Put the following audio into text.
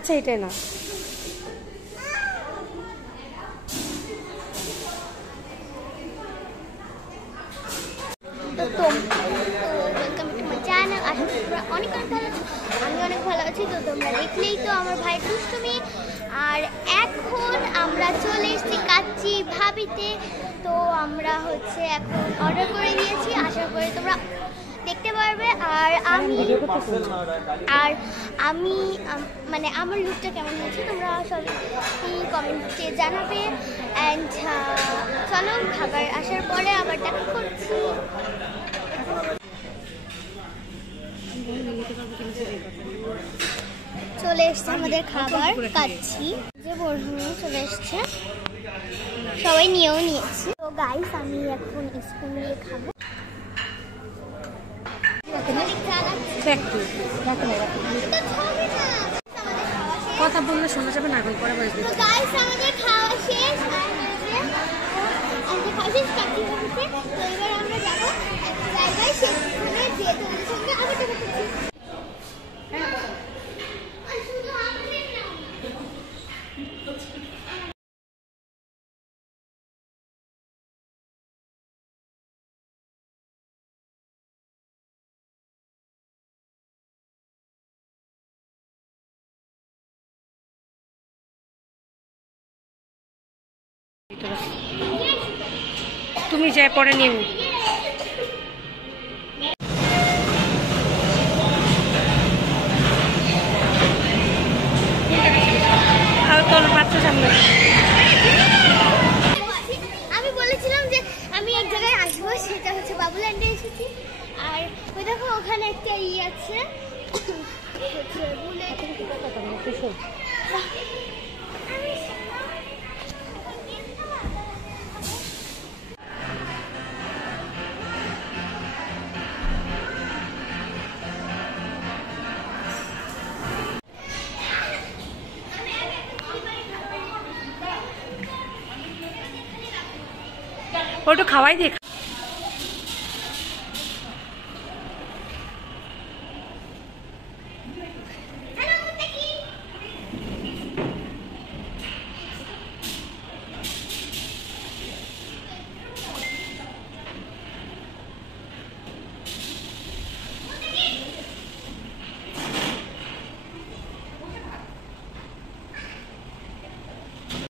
আচ্ছা এটাই না। অনেক ভালো আছি, আমি অনেক ভালো আছি। তো তোমরা দেখলেই তো আমার ভাই দুষ্টুমি। আর এখন আমরা চলে এসেছি কাচ্চি ভাবিতে। তো আমরা হচ্ছে এখন অর্ডার করে দিয়েছি, আশা করি তোমরা দেখতে পারবে। আর আমি মানে আমার লুকটা কেমন হয়েছে তোমরা সবাই কমেন্টে জানাবে। অ্যান্ড চলো খাবার আসার পরে আবার দেখা করছি। চলে এসছে আমাদের খাবার কাচ্চি, যে বড় চলে এসছে, সবাই নিয়েও নিয়েছি। তো গাইস আমি এখন স্পুন দিয়ে খাবো। কথা বললে শোনা যাবে না, এখন পরে বলবে। তো গাইস আমাদের খাওয়া শেষ, আমাদের খাওয়া শেষ কাচ্চি হয়েছে। তো এবার আমরা যাবো একটা জায়গায়, সেখানে যেয়ে তোমাদের সঙ্গে আবার দেখা করছি। তুমি যাই পরে নিও। আর তোর বাচ্চা সামনে। আমি বলেছিলাম যে আমি এক জায়গায় আসবো, সেটা হচ্ছে বাবুল্যান্ডে এসেছি। আর ওই দেখো ওখানে একটা আছে, ওটা খাওয়াই দিয়ে